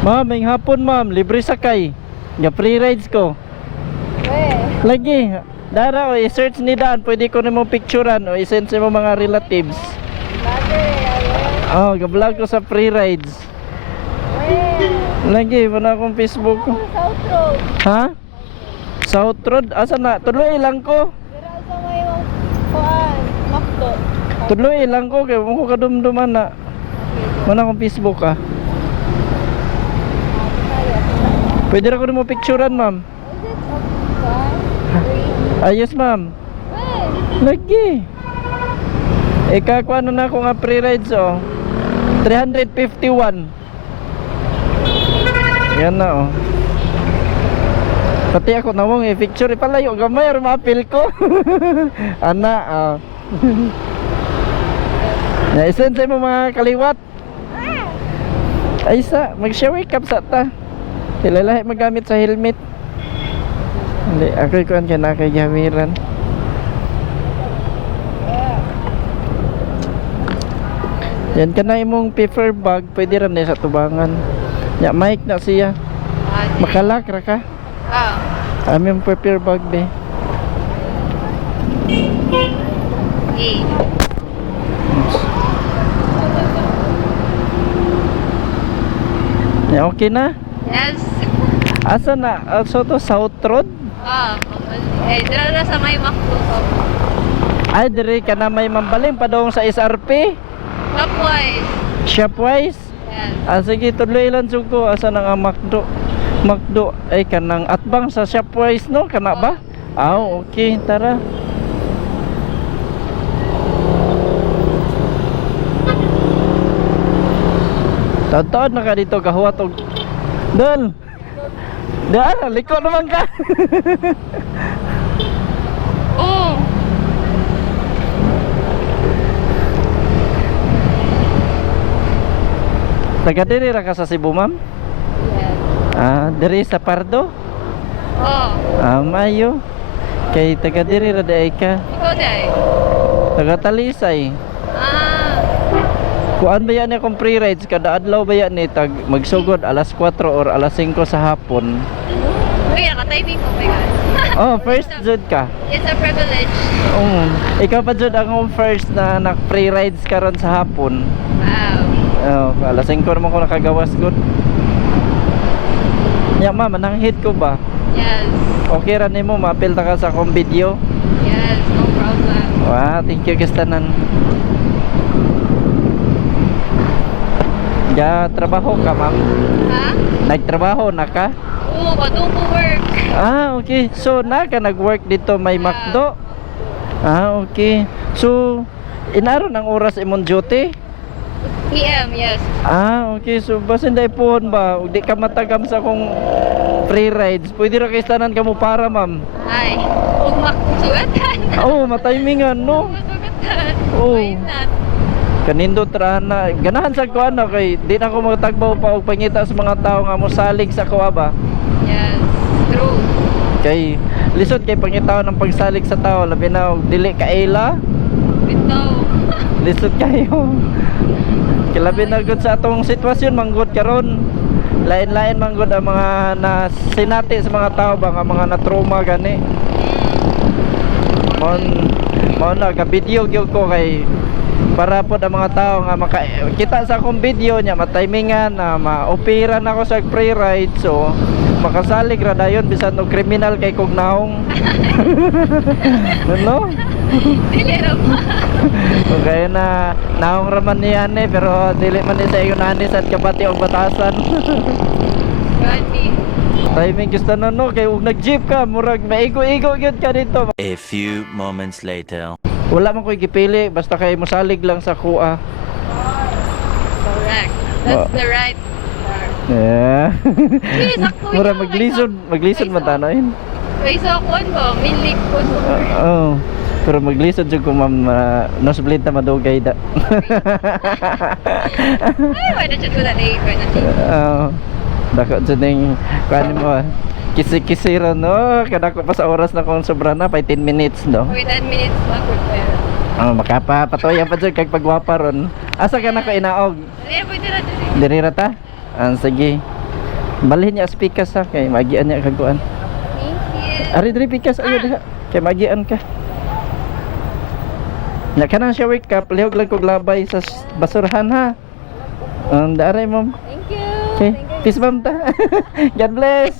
Ma'am, may hapon ma'am, libre sakay. Nga free rides ko. Lagi. Dara o i-search ni Dan, pwede ko nimo picturean o i-send sa mo mga relatives. Oh, ga-vlog ko sa free rides. Lagi, wala akong Facebook. South Road. Ha? South Road? Asa na? Tuloy lang ko. Dira sa may kuan, Makdo. Tuloy lang ko kay mo ko kadumduman na. Wala akong Facebook ah. Pwede ra ko nimo picturean, ma'am. Is it Ayos, ma'am. Lagi. Ikakuha na ako nga free rides oh. 351. Yan na oh. Pati ako nawong i-picture palayo gamay or ma-appeal ko. Ana oh. Na-send sa mo mga kaliwat. Ay sa, mag-shower cap sa ta. Kilalahi magamit sa helmet. Hindi, ako'y kuhan ka na kay gamiran. Yan ka na imong paper bag, pwede rin na sa tubangan. Ya, mic na siya. Makalak ra ka? Aming paper bag be. Ya, okay na? Yes. Asa na? Also to South Road? Dira na sa may Makdo. Ay, diri ka na may mambaling pa doon sa SRP? Kapway. Shopwise? Yes. Ah, sige, tuloy lang ko. Asa na nga Makdo? Makdo, ay kanang atbang sa Shopwise, no? Kana ba? Ah, okay, tara. Taon-taon na ka dito, kahuwat og... Dol! Daan, liko naman ka! Oh. Taga diri ra ka sa Cebu, ma'am? Yes. Ah, diri sa Pardo? Oh. Ah, mayo. Kay taga diri ra daay ka. Ikaw day. Taga Talisay. Kuan ba yan akong free rides? Kada adlaw ba yan ni tag magsugod alas 4 or alas 5 sa hapon? Uy, naka-timing ko ba yan? Oh, first jud ka. It's a privilege. Ikaw pa jud ang first na free rides karon sa hapon. Wow. Oh, alas 5 naman ko nakagawas good. Ya ma'am, nang hit ko ba? Yes. Okay ra nimo ma-appeal ta ka sa akong video? Yes, no problem. Wow, thank you kastanan. Ja, trabaho ka ma'am? Ha? Nagtrabaho na ka? Oo, patong po work. Ah, okay. So, na ka nag-work dito may Makdo? Ah, okay. So, inaron ang oras imong duty? PM, yes. Ah, okay. So, basin day pohon ba? Ug di ka matagam sa akong free rides. Pwede ra kay tanan ka mo para, ma'am. Ay, huwag makusugatan. Oh, matimingan, no? Masugatan. Oh. Why not? Kanindo trana. Ganahan sa ko ano kay di na ako magtagbaw pa og pangita sa mga tao nga mosalig sa kuha ba. Yes, true. Kay lisod kay pangitaw ng pagsalig sa tao labi na og dili kaila. Bitaw. Lisod kayo. Kilabi na gud sa atong sitwasyon manggod karon. Lain-lain manggod ang mga na sinati sa mga tao ba nga mga na-trauma gani. Mon na ka video gyud ko kay para po ang mga tao nga makita sa akong video niya matimingan na ma-operan ako sa free ride so makasalig ra dayon bisan og kriminal kay kog naong. No? Dili ra pa. Okay na naong raman niyan pero dili man ni sa iyo nani sa kabati og batasan. Gani. Timing gusto na no kay ug nag-jeep ka murag maigo-igo gyud ka dito. A few moments later. Wala man ko'y gipili basta kay mosalig lang sa kuha. Correct. That's the right. Yeah. Please, ako Mura yun. maglisod man tanayin. Kay sa kuan ko, minlik ko. Oh. Pero maglisod jud ko ma'am nosebleed ta madugay da. Ay, why not you do that later? Oh. Dako jud ning kuan mo. Kisi-kisiran no, kadako pa sa oras na kung sobra na pa 10 minutes no. Wait 10 minutes pa prepare. Oh, makapa patoyan pa jud kag pagwapa ron. Asa ka na ko inaog? Ay, pwede na dito. Diri ra ta? Ah, sige. Balhin niya speakers ha kay magian niya kaguan. Thank you. Ari diri pikas ayo diha kay magian ka. Nya kanang shower cup lihog lang kog labay sa basurahan ha. Daray ma'am. Thank you. Okay. Thank you. Peace ma'am ta. God bless.